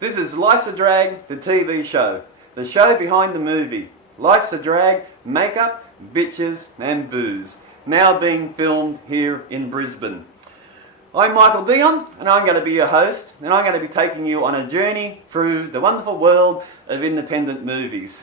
This is Life's a Drag, the TV show. The show behind the movie. Life's a Drag, makeup, bitches and booze. Now being filmed here in Brisbane. I'm Michael Dion and I'm going to be your host, and I'm going to be taking you on a journey through the wonderful world of independent movies.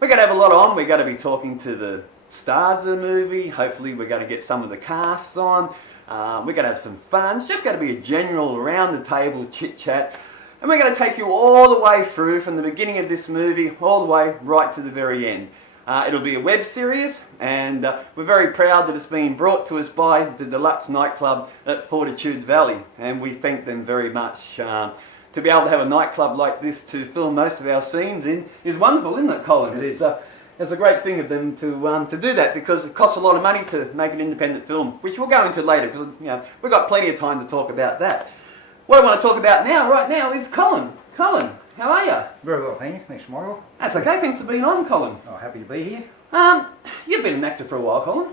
We're going to have a lot on. We're going to be talking to the stars of the movie. Hopefully we're going to get some of the casts on. We're going to have some fun. It's just going to be a general around the table chit chat. And we're going to take you all the way through from the beginning of this movie all the way right to the very end. It'll be a web series, and we're very proud that it's being brought to us by the Deluxe nightclub at Fortitude Valley, and we thank them very much. To be able to have a nightclub like this to film most of our scenes in is wonderful, isn't it, Colin? It's a great thing of them to do that, because it costs a lot of money to make an independent film, which we'll go into later, because we've got plenty of time to talk about that. What I want to talk about right now is Colin. Colin, how are you? Very well, thank you. Thanks, Michael. That's okay, thanks for being on, Colin. Oh, happy to be here. You've been an actor for a while, Colin.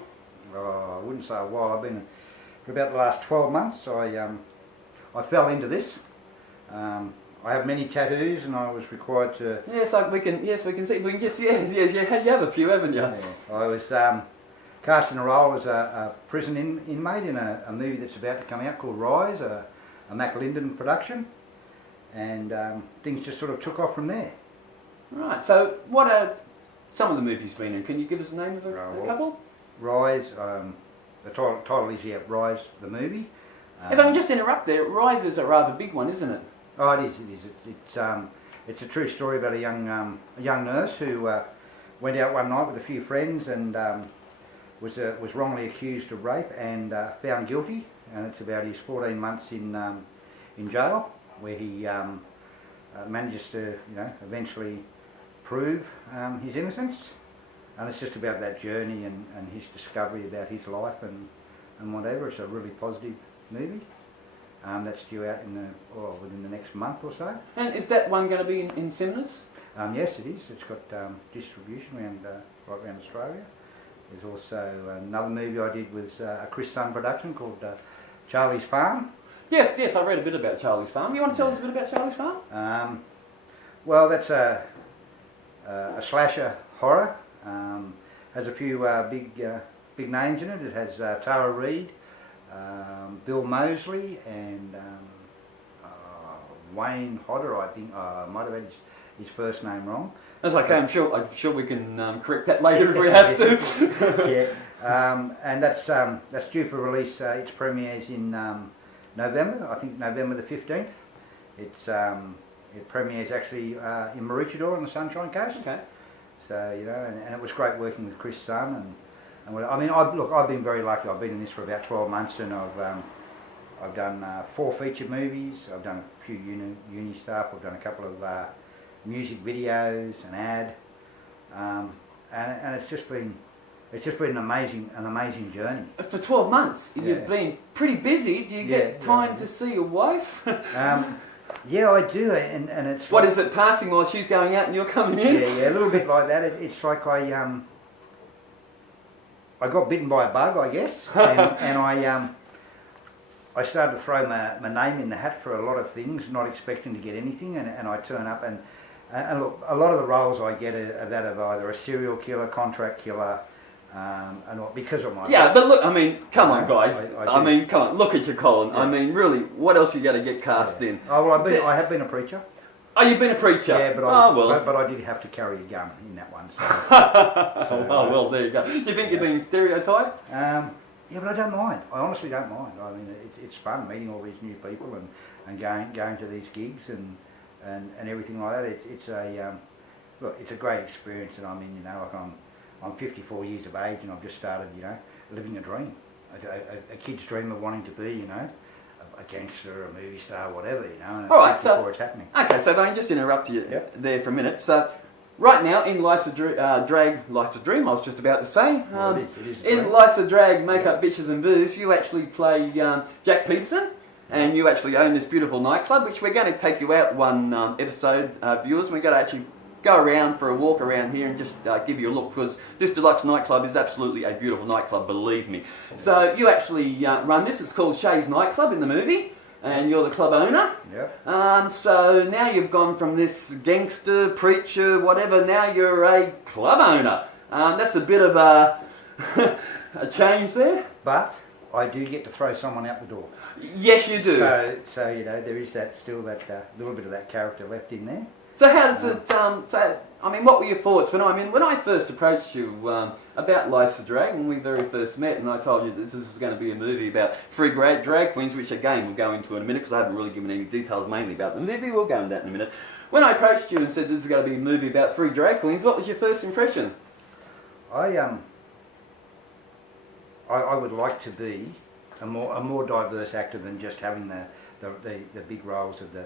I wouldn't say a while. I've been for about the last 12 months. I fell into this. I have many tattoos, and I was required to. Yes, we can see. We can just you have a few, haven't you? Yeah. I was cast in a role as a prison inmate in a movie that's about to come out called Rise, a Mac Linden production, and things just sort of took off from there. Right. So, what are some of the movies you've been in? Can you give us the name of a couple? Rise. The title is Rise, the movie. If I can just interrupt there, Rise is a rather big one, isn't it? Oh, it is. It's a true story about a young nurse who went out one night with a few friends and was wrongly accused of rape and found guilty. And it's about his 14 months in jail, where he manages to eventually prove his innocence. And it's just about that journey and his discovery about his life and whatever. It's a really positive movie. That's due out within the next month or so. And is that one going to be in cinemas? Yes, it is. It's got distribution right around Australia. There's also another movie I did with a Chris Sun production called Charlie's Farm. Yes, I read a bit about Charlie's Farm. You want to tell us a bit about Charlie's Farm? Well, that's a slasher horror. Has a few big names in it. It has Tara Reid, Bill Moseley, and Wayne Hodder. I think I might have had his first name wrong. That's okay. I'm sure we can correct that later if we have to. Yeah, and that's due for release. Its premieres in November. I think November the 15th. It premieres actually in Maroochydore on the Sunshine Coast. Okay. So and it was great working with Chris Sun and I mean, I've been very lucky. I've been in this for about 12 months, and I've done 4 feature movies. I've done a few uni stuff. I've done a couple of music videos, an ad, and it's just been an amazing journey. For 12 months, you've been pretty busy. Do you get time to see your wife? Yeah, I do, and it's. What is it, passing while she's going out and you're coming in? Yeah, a little bit like that. It's like I got bitten by a bug, I guess, and I started to throw my name in the hat for a lot of things, not expecting to get anything, and I turn up and look, a lot of the roles I get are that of either a serial killer, contract killer, and because of my. Yeah, but look, I mean, come on, guys. I mean, come on, look at your Colin. Yeah. I mean, really, what else you got to get cast in? Oh well, I have been a preacher. Oh, you've been a preacher? Yeah, but I did have to carry a gun in that one. So, oh well, there you go. Do you think you're being stereotyped? Yeah, but I don't mind. I honestly don't mind. I mean, it's fun meeting all these new people and going to these gigs and everything like that. It's a great experience, and I mean, like I'm 54 years of age, and I've just started, living a dream, a kid's dream of wanting to be, a gangster, a movie star, whatever, and all right, so it's happening. Okay, so if I can just interrupt you there for a minute. So, right now in Life's a Drag, Life's a Dream, I was just about to say. It is in Life's a Drag, Makeup, Bitches and Booze, you actually play Jack Peterson, and you actually own this beautiful nightclub, which we're going to take you out one episode, viewers. We're going to actually go around for a walk around here and just give you a look, because this Deluxe nightclub is absolutely a beautiful nightclub, believe me. So you actually run this. It's called Shay's Nightclub in the movie. and you're the club owner. Yep. So now you've gone from this gangster, preacher, whatever, now you're a club owner. That's a bit of a, a change there. But I do get to throw someone out the door. Yes, you do. So you know, there is still that little bit of that character left in there. So how does it, I mean, what were your thoughts when I first approached you about Life's a Drag, when we very first met, and I told you that this was going to be a movie about three great drag queens, which again we'll go into in a minute because I haven't really given any details mainly about the movie. We'll go into that in a minute. When I approached you and said this is going to be a movie about three drag queens, what was your first impression? I would like to be a more diverse actor than just having the big roles of the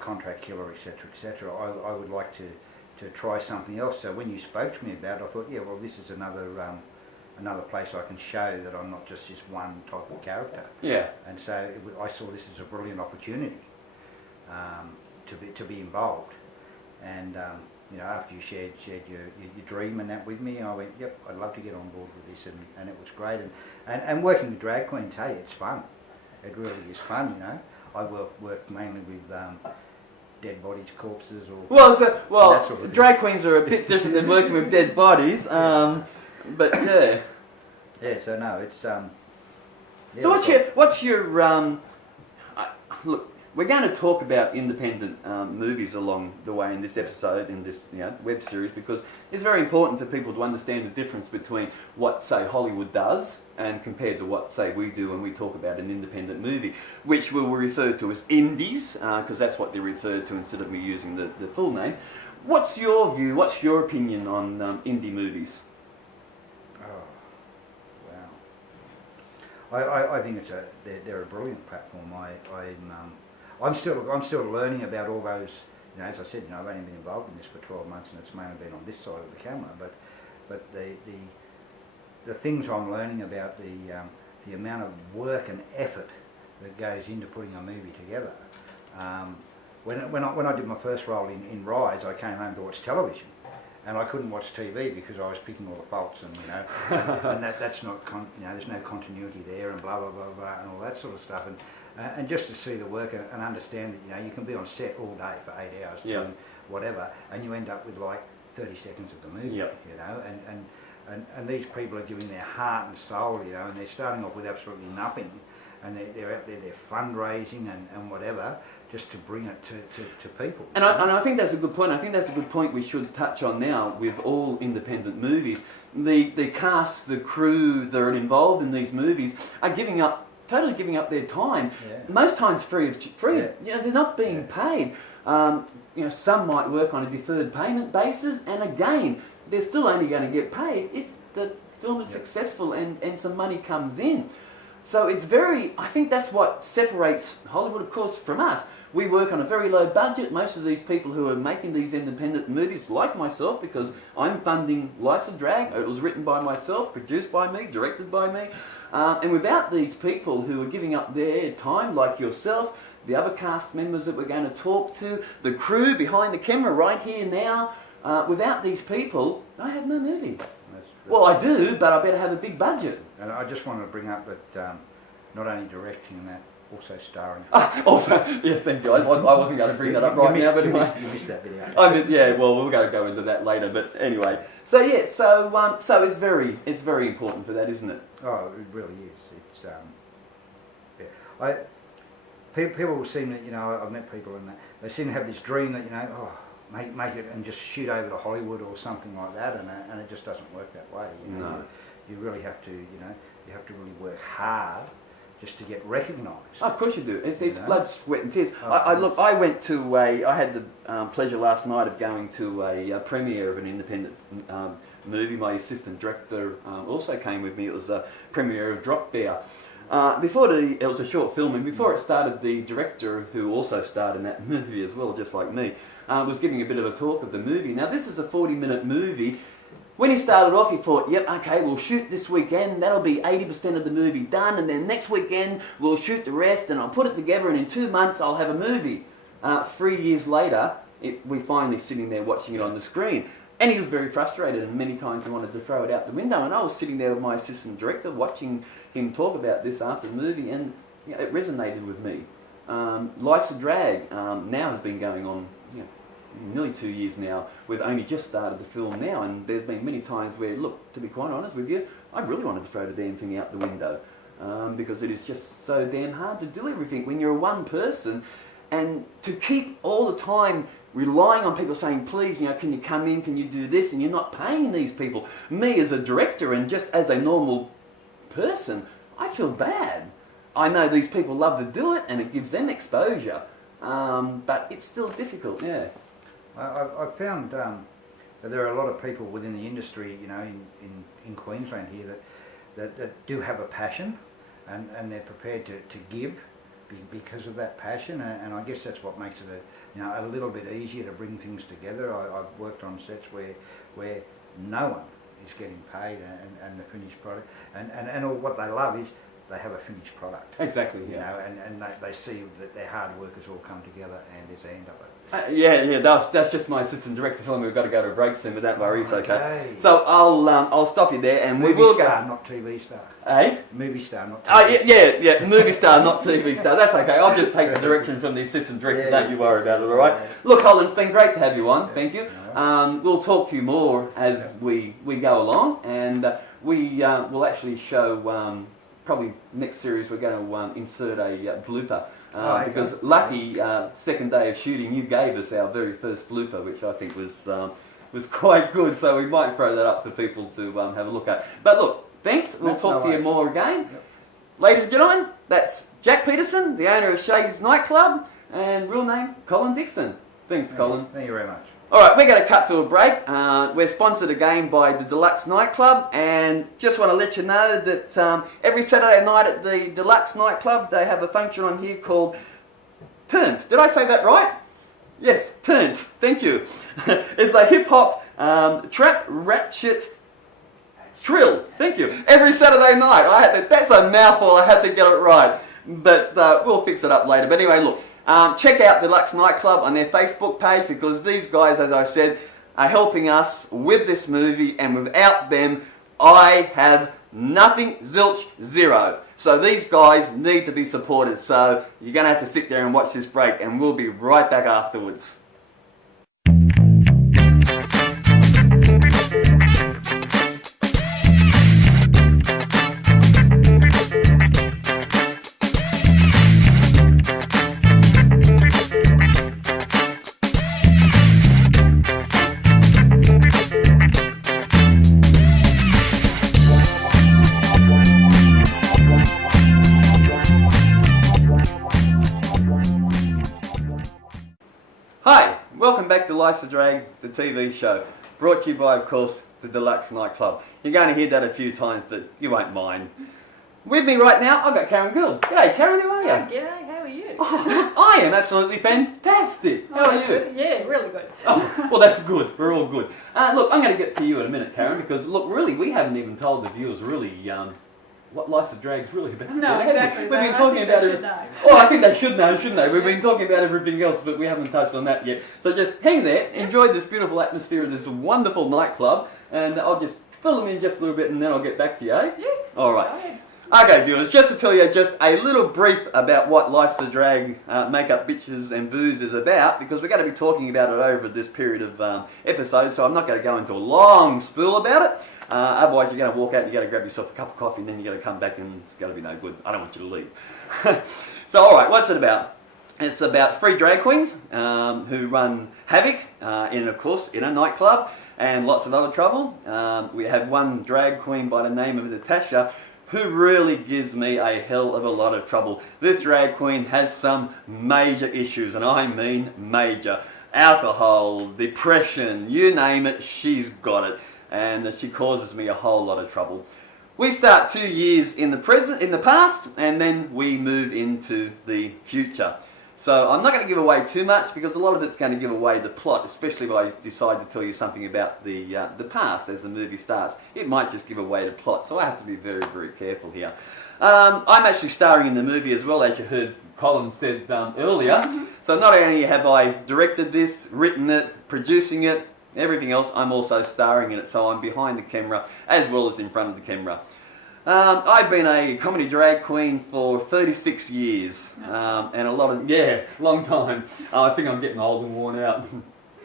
contract killer, etc., etc. I would like to try something else. So when you spoke to me about it, I thought, yeah, well, this is another place I can show that I'm not just this one type of character. Yeah. And so I saw this as a brilliant opportunity to be involved. And after you shared your dream and that with me, I went, yep, I'd love to get on board with this, and it was great. And working with drag queens, hey, it's fun. It really is fun, you know. I work mainly with dead bodies, corpses, or that sort of drag queens are a bit different than working with dead bodies, but yeah. Yeah. So no, it's yeah, So what's your look? We're going to talk about independent movies along the way in this episode, in this web series, because it's very important for people to understand the difference between what, say, Hollywood does and compared to what, say, we do when we talk about an independent movie, which we'll refer to as indies, because that's what they're referred to instead of me using the full name. What's your view, what's your opinion on indie movies? Oh, wow. I think they're a brilliant platform. I'm still learning about all those. As I said, I've only been involved in this for 12 months, and it's mainly been on this side of the camera. But the things I'm learning about the amount of work and effort that goes into putting a movie together. When I did my first role in Rise, I came home to watch television, and I couldn't watch TV because I was picking all the faults, and that's not there's no continuity there, and blah blah blah blah, and all that sort of stuff. And just to see the work and understand that you can be on set all day for 8 hours doing whatever, and you end up with like 30 seconds of the movie, and these people are giving their heart and soul, and they're starting off with absolutely nothing, and they're out there, they're fundraising and whatever, just to bring it to people. And I think that's a good point. I think that's a good point we should touch on now with all independent movies. The cast, the crew that are involved in these movies are totally giving up their time, most times free. They're not being paid. Some might work on a deferred payment basis, and again, they're still only going to get paid if the film is successful and some money comes in. So I think that's what separates Hollywood, of course, from us. We work on a very low budget. Most of these people who are making these independent movies, like myself, because I'm funding Life's a Drag, it was written by myself, produced by me, directed by me, and without these people who are giving up their time, like yourself, the other cast members that we're going to talk to, the crew behind the camera right here now, without these people, I have no movie. Well, I do, but I better have a big budget. And I just wanted to bring up that not only directing that, also starring. Yes, thank you. I wasn't going to bring that up now, but anyway. You missed that video. We're going to go into that later, but anyway. So it's very important for that, isn't it? Oh, it really is. It's people seem that I've met people and they seem to have this dream that make it and just shoot over to Hollywood or something like that, and it just doesn't work that way. No. You really have to you have to really work hard just to get recognised. Oh, of course you do. It's blood, sweat and tears. I had the pleasure last night of going to a premiere of an independent movie. My assistant director also came with me. It was a premiere of Drop Bear. It was a short film, and before it started, the director, who also starred in that movie as well, just like me, was giving a bit of a talk of the movie. Now, this is a 40-minute movie. When he started off, he thought, yep, okay, we'll shoot this weekend, that'll be 80% of the movie done, and then next weekend we'll shoot the rest, and I'll put it together, and in 2 months I'll have a movie. 3 years later, we're finally sitting there watching it on the screen. And he was very frustrated, and many times he wanted to throw it out the window, and I was sitting there with my assistant director watching him talk about this after the movie, and it resonated with me. Life's a Drag now has been going on nearly 2 years now. We've only just started the film now, and there's been many times where, look, to be quite honest with you, I really wanted to throw the damn thing out the window because it is just so damn hard to do everything when you're one person, and to keep all the time relying on people saying, please, can you come in, can you do this, and you're not paying these people. Me as a director and just as a normal person, I feel bad. I know these people love to do it and it gives them exposure, but it's still difficult, yeah. I've found that there are a lot of people within the industry, in Queensland here that do have a passion, and they're prepared to give because of that passion, and I guess that's what makes it a little bit easier to bring things together. I've worked on sets where no one is getting paid and the finished product, and what they love is they have a finished product. Exactly, yeah. And they see that their hard work has all come together and there's the end of it. Yeah, that's just my assistant director telling me we've got to go to a break soon, but don't worry, it's okay. So I'll stop you there, and we will go. Movie star, not TV star. Eh? Movie star, not TV star. Yeah, movie star, not TV star. That's okay. I'll just take the direction from the assistant director. Don't you worry about it. All right. Look, Colin, it's been great to have you on. Thank you. We'll talk to you more as we go along, and we will actually show. Probably next series we're going to insert a blooper because lucky second day of shooting you gave us our very first blooper, which I think was quite good, so we might throw that up for people to have a look at. But look, thanks, we'll talk to you more again. Yep. Ladies and gentlemen, that's Jack Peterson, the owner of Shaggy's Nightclub, and real name Colin Dixon. Thanks, Colin. Thank you very much. Alright, we're going to cut to a break. We're sponsored again by the Deluxe Nightclub, and just want to let you know that every Saturday night at the Deluxe Nightclub they have a function on here called Turned. Did I say that right? Yes, Turned. Thank you. It's a hip-hop, trap, ratchet, trill. Thank you. Every Saturday night. That's a mouthful, I had to get it right. But we'll fix it up later. But anyway, look. Check out Deluxe Nightclub on their Facebook page because these guys, as I said, are helping us with this movie, and without them, I have nothing, zilch, zero. So these guys need to be supported. So you're going to have to sit there and watch this break, and we'll be right back afterwards. Hi, welcome back to Life's a Drag, the TV show, brought to you by, of course, the Deluxe Nightclub. You're going to hear that a few times, but you won't mind. With me right now, I've got Karen Gould. G'day, Karen, how are you? G'day, how are you? Oh, I am absolutely fantastic. How are you? Good. Yeah, really good. Oh, well, that's good. We're all good. Look, I'm going to get to you in a minute, Karen, because, look, really, we haven't even told the viewers really what Life's a Drag's really about. No, exactly. We've been talking about it. Well, I think they should know, shouldn't they? We've been talking about everything else, but we haven't touched on that yet. So just hang there, enjoy this beautiful atmosphere of this wonderful nightclub, and I'll just fill them in just a little bit, and then I'll get back to you, eh? Yes. All right. Okay, viewers, just to tell you just a little brief about what Life's a Drag, Makeup Bitches and Booze is about, because we're going to be talking about it over this period of episodes, so I'm not going to go into a long spiel about it. Otherwise you're going to walk out and you've got to grab yourself a cup of coffee and then you've got to come back and it's going to be no good. I don't want you to leave. So alright, what's it about? It's about 3 drag queens who run havoc in a nightclub and lots of other trouble. We have one drag queen by the name of Natasha who really gives me a hell of a lot of trouble. This drag queen has some major issues, and I mean major. Alcohol, depression, you name it, she's got it. And she causes me a whole lot of trouble. We start 2 years in the past, and then we move into the future. So I'm not going to give away too much because a lot of it's going to give away the plot, especially if I decide to tell you something about the past as the movie starts. It might just give away the plot, so I have to be very, very careful here. I'm actually starring in the movie as well, as you heard Colin said earlier. So not only have I directed this, written it, producing it, everything else, I'm also starring in it, so I'm behind the camera as well as in front of the camera. I've been a comedy drag queen for 36 years, and a lot of, long time. I think I'm getting old and worn out.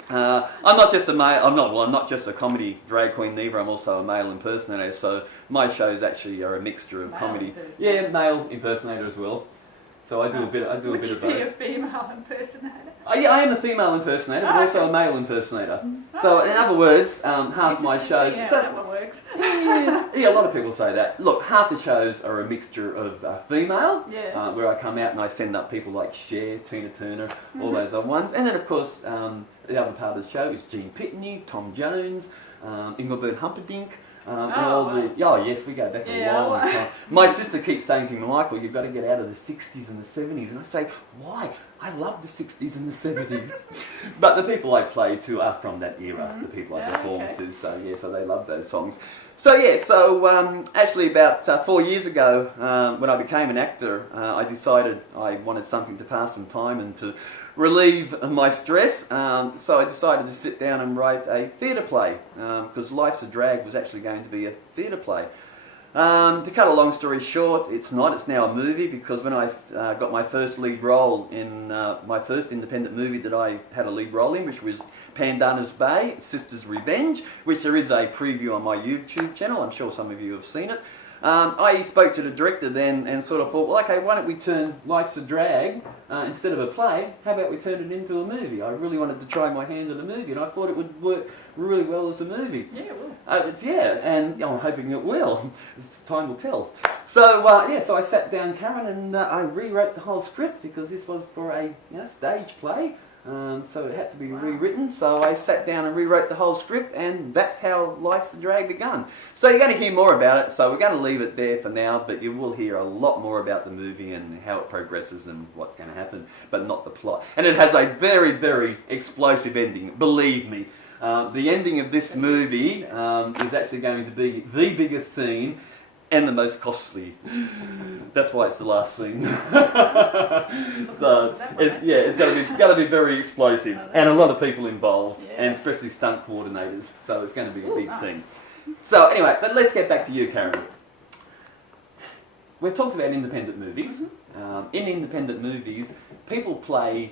I'm not just a male, I'm not just a comedy drag queen neither, I'm also a male impersonator, so my shows actually are a mixture of Male comedy. impersonator. Yeah, male impersonator as well. So I do a bit of Would both. you be a female impersonator? Yeah, I am a female impersonator, but also a male impersonator. So, in other words, half my shows. Yeah, So, that one works. yeah, a lot of people say that. Look, half the shows are a mixture of female, Yeah. where I come out and I send up people like Cher, Tina Turner, all those other ones, and then of course the other part of the show is Gene Pitney, Tom Jones, Engelbert Humperdinck. And all the, yes, we go back a long time. My sister keeps saying to me, Michael, you've got to get out of the 60s and the 70s. And I say, why? I love the 60s and the 70s. But the people I play to are from that era, the people I perform to. So, so they love those songs. So, actually about 4 years ago, when I became an actor, I decided I wanted something to pass some time and to relieve my stress. So I decided to sit down and write a theatre play, because Life's a Drag was actually going to be a theatre play. To cut a long story short, it's not. It's now a movie, because when I got my first lead role in my first independent movie that I had a lead role in, which was Pandana's Bay, Sister's Revenge, which there is a preview on my YouTube channel. I'm sure some of you have seen it. I spoke to the director then and sort of thought, well, okay, why don't we turn Life's a Drag, instead of a play, how about we turn it into a movie? I really wanted to try my hand at a movie, and I thought it would work really well as a movie. Yeah, it will. And I'm hoping it will. Time will tell. So, so I sat down, Karen, and I rewrote the whole script, because this was for a stage play. So it had to be rewritten, so I sat down and rewrote the whole script, and that's how Life's a Drag begun. So you're going to hear more about it, so we're going to leave it there for now, but you will hear a lot more about the movie and how it progresses and what's going to happen, but not the plot. And it has a very, very explosive ending, believe me. The ending of this movie is actually going to be the biggest scene and the most costly. That's why it's the last scene. So it's going to be very explosive, and a lot of people involved, and especially stunt coordinators. So it's going to be a big scene. So anyway, but let's get back to you, Karen. We've talked about independent movies. In independent movies, people play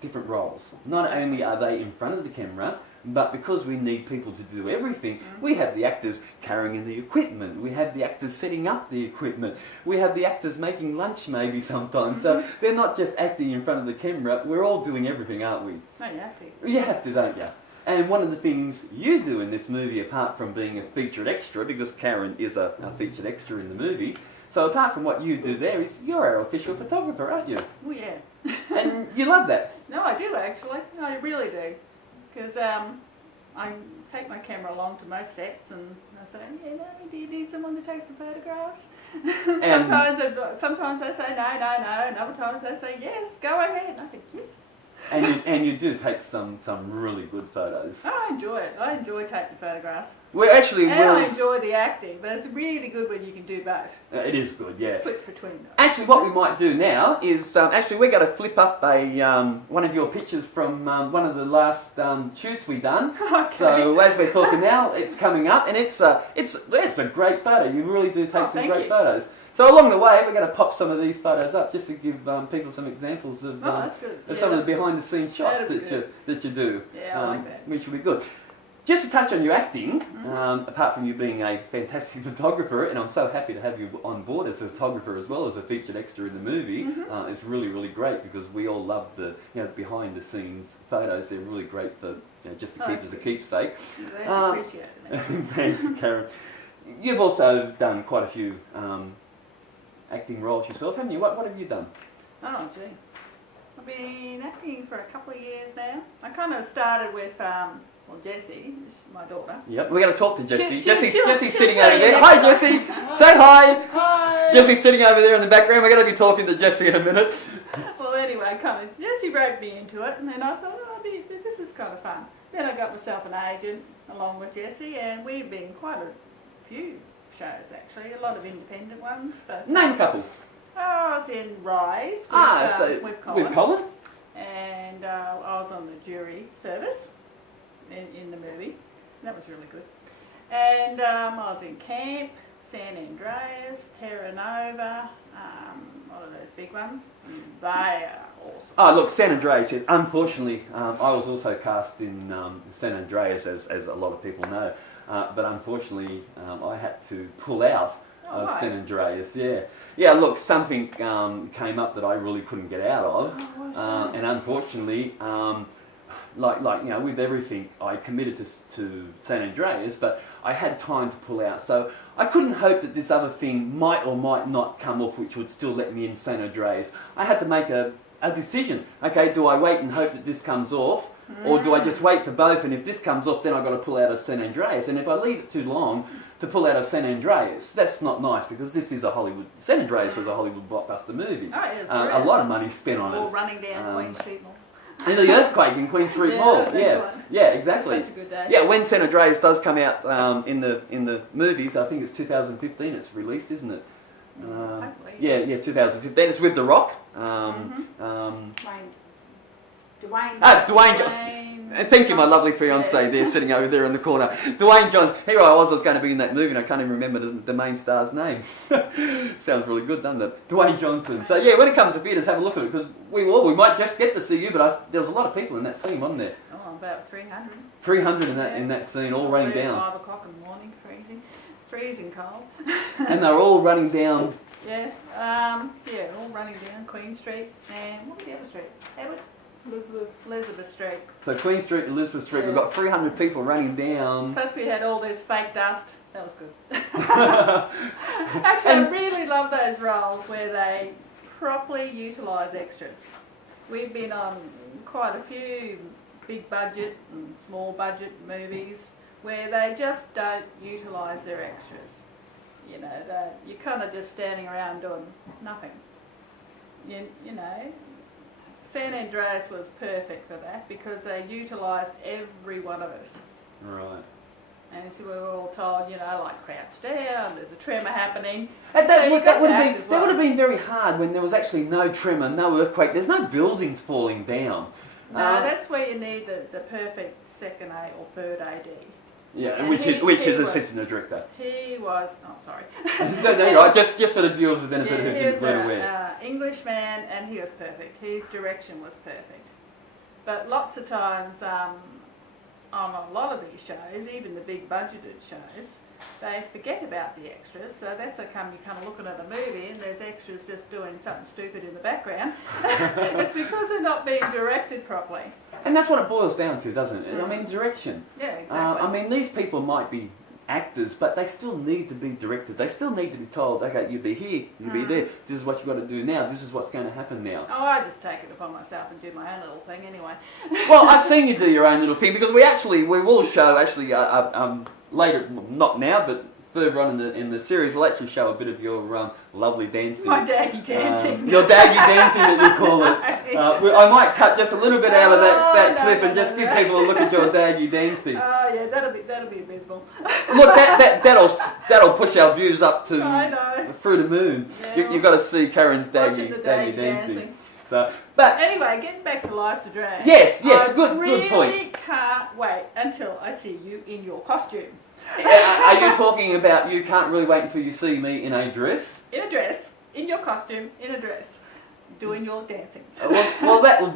different roles. Not only are they in front of the camera, but because we need people to do everything, we have the actors carrying in the equipment, we have the actors setting up the equipment, we have the actors making lunch maybe sometimes. So they're not just acting in front of the camera, we're all doing everything, aren't we? No, you have to. You have to, don't you? And one of the things you do in this movie, apart from being a featured extra, because Karen is a featured extra in the movie, so apart from what you do there, is you're our official photographer, aren't you? Oh, yeah. And you love that. No, I do actually. I really do. Because I take my camera along to most sets, and I say, do you need someone to take some photographs? Sometimes they say no, and other times they say yes, go ahead. And I think yes. And you do take some really good photos. I enjoy it. I enjoy taking photographs. I enjoy the acting, but it's really good when you can do both. It is good, yeah. Flip between them. Actually, what we might do now is we're going to flip up one of your pictures from one of the last shoots we done. Okay. So as we're talking now, it's coming up, and it's a great photo. You really do take some great photos. So along the way, we're going to pop some of these photos up just to give people some examples of, some of the behind-the-scenes shots that you do. Yeah, I like that. Which will be good. Just to touch on your acting, apart from you being a fantastic photographer, and I'm so happy to have you on board as a photographer as well as a featured extra in the movie. It's really, really great, because we all love the behind-the-scenes photos. They're really great for just to keep as a keepsake. Appreciate it. Thanks, Karen. You've also done quite a few acting roles yourself, haven't you? What have you done? Oh, gee. I've been acting for a couple of years now. I kind of started with, Jessie, my daughter. Yep, we're going to talk to Jessie. Jesse's she'll sitting over there. Hi, Jessie. Say hi. Hi. Jessie's sitting over there in the background. We're going to be talking to Jessie in a minute. Well, anyway, Jessie roped me into it, and then I thought, this is kind of fun. Then I got myself an agent along with Jessie, and we've been quite a few shows actually, a lot of independent ones. But, name a couple. I was in Rise with Colin. With Colin? And I was on the jury service in the movie. That was really good. And I was in Camp, San Andreas, Terra Nova, what are those big ones? They are awesome. Oh, look, San Andreas, yes. Unfortunately, I was also cast in San Andreas, as a lot of people know. But unfortunately, I had to pull out of right. San Andreas, yeah. Yeah, look, something came up that I really couldn't get out of. And unfortunately, like you know, with everything, I committed to San Andreas, but I had time to pull out. So I couldn't hope that this other thing might or might not come off, which would still let me in San Andreas. I had to make a decision. Okay, do I wait and hope that this comes off, or do I just wait for both? And if this comes off, then I've got to pull out of San Andreas. And if I leave it too long to pull out of San Andreas, that's not nice, because this is a Hollywood. San Andreas was a Hollywood blockbuster movie. Oh, yeah, it's a lot of money spent on All it. running down Queen Street Mall. And the earthquake in Queen Street Mall. Yeah, exactly. Such a good day. Yeah, when San Andreas does come out in the movies, I think it's 2015. It's released, isn't it? Hopefully. Yeah, 2015. It's with The Rock. Dwayne Johnson. Thank you, my lovely fiance there, sitting over there in the corner. Dwayne Johnson. Here I was going to be in that movie, and I can't even remember the main star's name. Sounds really good, doesn't it? Dwayne Johnson. So yeah, when it comes to theatres, have a look at it, because we might just get to see you, but there was a lot of people in that scene, wasn't there? Oh, about 300. 300 in that scene, all running down. 5 o'clock in the morning, freezing cold. And they're all running down. Yeah, all running down Queen Street, and what was the other street? Elizabeth Street. So Queen Street, Elizabeth Street, we've got 300 people running down. Plus we had all this fake dust. That was good. Actually, I really love those roles where they properly utilise extras. We've been on quite a few big budget and small budget movies where they just don't utilise their extras. You know, you're kind of just standing around doing nothing. You know, San Andreas was perfect for that because they utilised every one of us. Right. And so we were all told, you know, like crouch down, there's a tremor happening. That would have been very hard when there was actually no tremor, no earthquake. There's no buildings falling down. No, that's where you need the perfect second A or third AD. Yeah, and which is assistant director. He was. Oh, sorry. No, you're right. Just for the viewers' benefit who didn't weren't aware. Englishman, and he was perfect. His direction was perfect. But lots of times, on a lot of these shows, even the big budgeted shows, they forget about the extras. So that's how come you're kind of looking at a movie and there's extras just doing something stupid in the background. It's because they're not being directed properly. And that's what it boils down to, doesn't it? I mean, direction. Yeah, exactly. I mean, these people might be actors, but they still need to be directed. They still need to be told, okay, you be here, you be there. This is what you've got to do now. This is what's going to happen now. Oh, I just take it upon myself and do my own little thing anyway. Well, I've seen you do your own little thing, because we will show later, not now, but further on in the series, we'll actually show a bit of your lovely dancing. My daggy dancing. Your daggy dancing, that you call it. I might cut just a little bit out of that clip and just give people a look at your daggy dancing. Oh yeah, that'll be abysmal. Look, that'll push our views up to through the moon. Yeah, You've got to see Karen's daggy dancing. So, but anyway, getting back to Life's a Drag. Yes, I good point. really can't wait until I see you in your costume. Are you talking about you can't really wait until you see me in a dress? In a dress, in your costume, in a dress, doing your dancing. Well, that will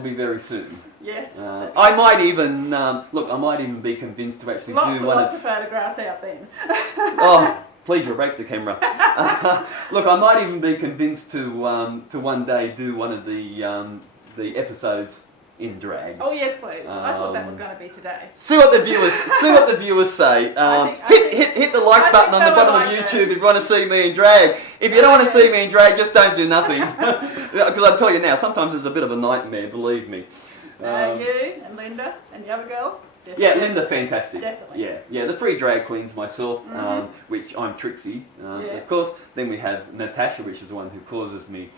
be very soon. Yes. I might even I might even be convinced to actually do one. Lots of photographs out then. Oh, please break the camera. Look, I might even be convinced to one day do one of the episodes in drag. Oh yes, please. I thought that was going to be today. See what the viewers say. Hit the like button on the bottom of YouTube if you want to see me in drag. If you don't want to see me in drag, just don't do nothing. Because I'll tell you now, sometimes it's a bit of a nightmare. Believe me. You and Linda and the other girl. Definitely. Yeah, Linda, fantastic. Definitely. Yeah, the three drag queens, myself, which I'm Trixie, of course. Then we have Natasha, which is the one who causes me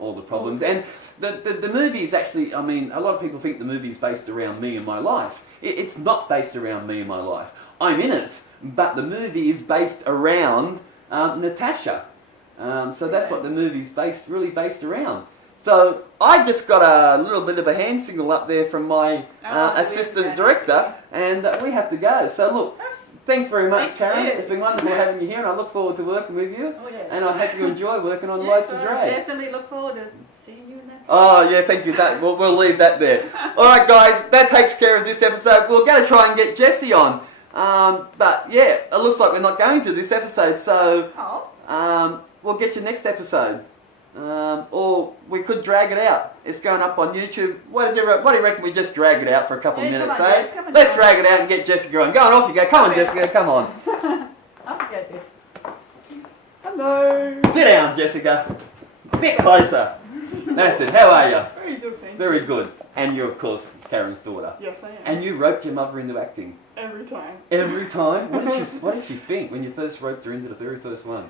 all the problems. And the movie is actually, I mean, a lot of people think the movie is based around me and my life. It's not based around me and my life. I'm in it, but the movie is based around Natasha. So that's what the movie's really based around. So I just got a little bit of a hand signal up there from my assistant director, and we have to go. So look, thanks very much, Thank Karen. you. It's been wonderful having you here, and I look forward to working with you. Oh, yeah. And I hope you enjoy working on Yes, Lights of I Drag. definitely look forward to seeing you in that. Oh, yeah, thank you. We'll leave that there. All right, guys, that takes care of this episode. We're going to try and get Jessie on. But, yeah, it looks like we're not going to this episode, so we'll get you next episode. Or we could drag it out. It's going up on YouTube. What do you reckon we just drag it out for a couple of minutes, come on, eh? Jess, come on, Let's Jess. drag it out and get Jessica on. Go on, off you go. Come on, Jessica, come on. I'll get this. Hello. Sit down, Jessica. A bit closer. That's it. How are you? Very good, thanks. Very good. And you're, of course, Karen's daughter. Yes, I am. And you roped your mother into acting. Every time. Every time? What did she think when you first roped her into the very first one?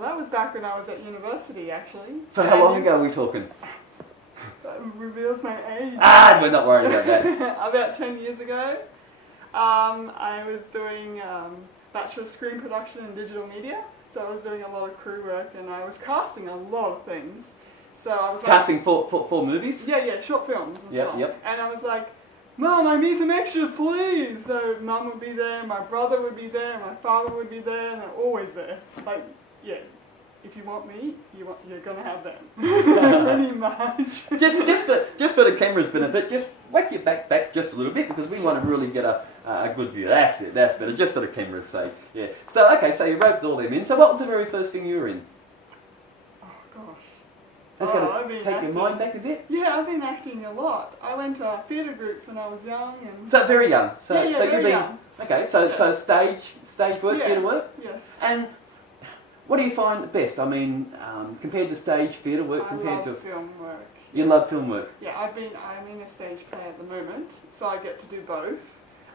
That was back when I was at university, actually. So how long ago are we talking? That reveals my age. We're not worried about that. About 10 years ago, I was doing Bachelor of Screen Production and Digital Media. So I was doing a lot of crew work, and I was casting a lot of things. So I was Casting for movies? Yeah, short films and stuff. Yep. And I was like, Mum, I need some extras, please. So Mum would be there, my brother would be there, my father would be there, and they're always there. Like, yeah, if you want me, you're gonna have them. Pretty much. Just for the camera's benefit, just whack your back just a little bit, because we want to really get a good view. That's it. That's better. Just for the camera's sake. Yeah. So okay. So you roped all them in. So what was the very first thing you were in? Oh gosh. That's I've going to been take acting. your mind back a bit. Yeah, I've been acting a lot. I went to theatre groups when I was young, and So very young. So yeah, so you've very been young. okay. So stage work, Yeah. theatre work, Yes. and what do you find the best? I mean, compared to stage theatre work, compared I to love film work. you love film work. Yeah, I'm in a stage play at the moment, so I get to do both.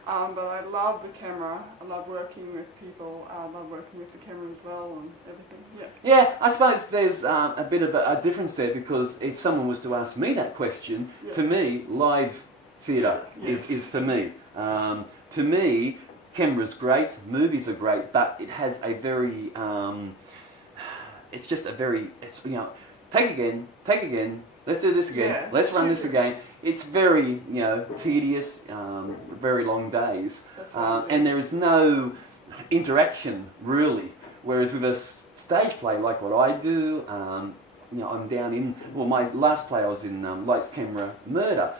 But I love the camera. I love working with people. I love working with the camera as well and everything. Yeah. Yeah, I suppose there's a bit of a difference there, because if someone was to ask me that question, Yeah. to me, live theatre Yes. is for me. To me, camera's great, movies are great, but it has a very, take again, let's do this again, Yeah, let's run sure. this again. It's very, tedious, very long days. That's right. And there is no interaction really. Whereas with a stage play like what I do, I'm down in, my last play I was in Lights, Camera, Murder,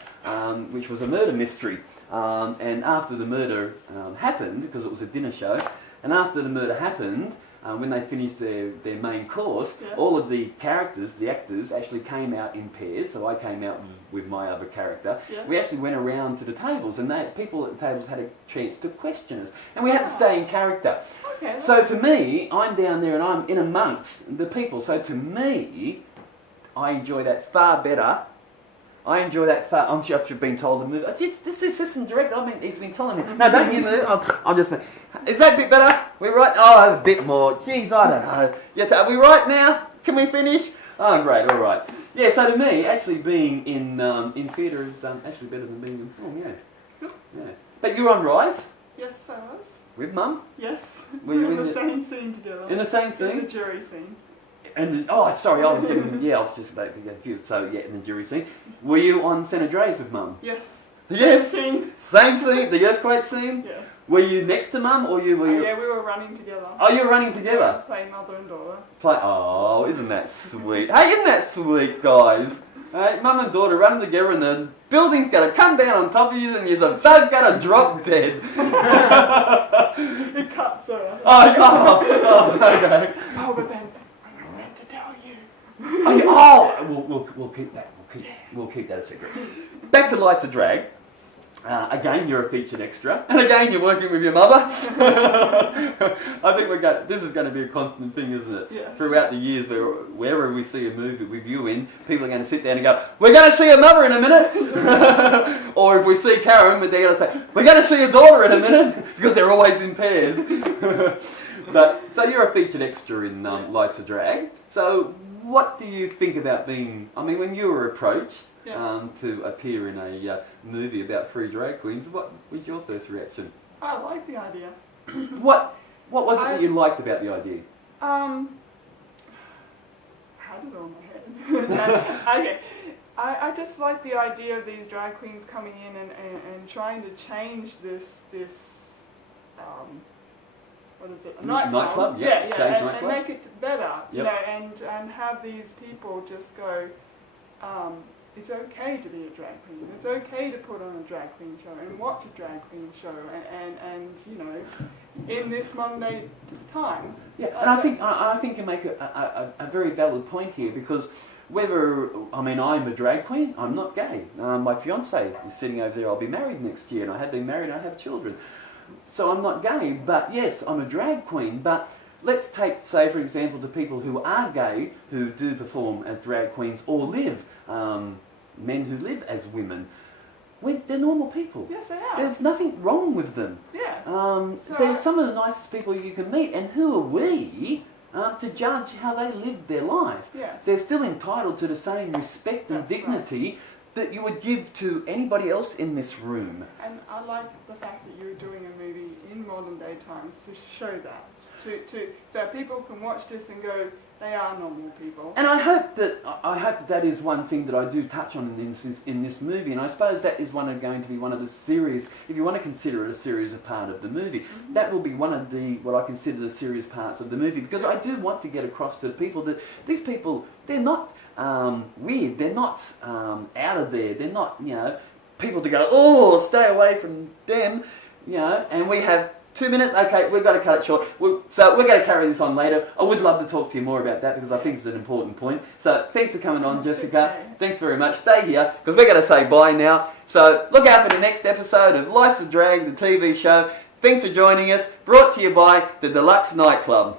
which was a murder mystery. And after the murder happened, because it was a dinner show, and after the murder happened, when they finished their main course, Yeah. all of the characters, the actors, actually came out in pairs. So I came out with my other character. Yeah. We actually went around to the tables, and people at the tables had a chance to question us. And we had to stay in character. Okay. So to me, I'm down there and I'm in amongst the people. So to me, I enjoy that far better. I'm sure I've been told to move. This assistant director, he's been telling me, no, don't you move. I'll just move. Is that a bit better? We right? Oh, a bit more. Jeez, I don't know. Yeah, are we right now? Can we finish? Oh, great, all right. Yeah, so to me, actually being in theatre is actually better than being in film, yeah. Yeah. But you're on Rise Yes, I was. with Mum? Yes. Were We you were in in the- the same scene together. In the same In scene? the jury scene. And sorry, I was just about to get confused. So yeah, in the jury scene, were you on San Andreas with Mum? Yes. Yes. Scene. Same scene, the earthquake scene. Yes. Were you next to Mum, or you were? Yeah, we were running together. Oh, you were running together. Playing mother and daughter. Oh, isn't that sweet? Hey, isn't that sweet, guys? Hey, Mum and daughter running together, and the building's gonna come down on top of you, and you're both gonna drop dead. It cut, so. Okay. Oh, but then I meant to tell you. We'll keep that. We'll keep that a secret. Back to Lights of Drag. Again, you're a featured extra, and again, you're working with your mother. I think this is going to be a constant thing, isn't it? Yes. Throughout the years, wherever we see a movie with you in, people are going to sit down and go, "We're going to see a mother in a minute," or if we see Karen, they're going to say, "We're going to see a daughter in a minute," because they're always in pairs. But so you're a featured extra in Lights of Drag. So what do you think about being? I mean, when you were approached. Yeah. To appear in a movie about 3 drag queens, what was your first reaction? I like the idea. What was it that you liked about the idea? Had it on my head. Okay. I just like the idea of these drag queens coming in and trying to change this what is it? A nightclub. Nightclub, yeah. Shay's And nightclub. make it better, you Yep. know, and have these people just go, it's okay to be a drag queen. It's okay to put on a drag queen show and watch a drag queen show, and you know, in this modern day time. Yeah, and I think you make a very valid point here, because whether, I mean, I'm a drag queen, I'm not gay. My fiance is sitting over there. I'll be married next year, and I have been married and I have children. So I'm not gay, but yes, I'm a drag queen. But let's take, say, for example, the people who are gay, who do perform as drag queens or live, men who live as women. They're normal people. Yes, they are. There's nothing wrong with them. Yeah. They're some of the nicest people you can meet, and who are we to judge how they live their life? Yes. They're still entitled to the same respect and That's dignity that you would give to anybody else in this room. And I like the fact that you're doing a movie in modern day times to show that, so people can watch this and go, they are normal people. And I hope that is one thing that I do touch on in this movie, and I suppose that is going to be one of the series, if you want to consider it a series of part of the movie, that will be one of what I consider the serious parts of the movie, because I do want to get across to people that these people, they're not weird, they're not out of there, they're not, you know, people to go, oh, stay away from them, you know, and we have 2 minutes, okay, we've got to cut it short. So we're going to carry this on later. I would love to talk to you more about that, because I think it's an important point. So thanks for coming on, Jessica. Okay. Thanks very much. Stay here, because we're going to say bye now. So look out for the next episode of Life's a Drag, the TV show. Thanks for joining us. Brought to you by the Deluxe Nightclub.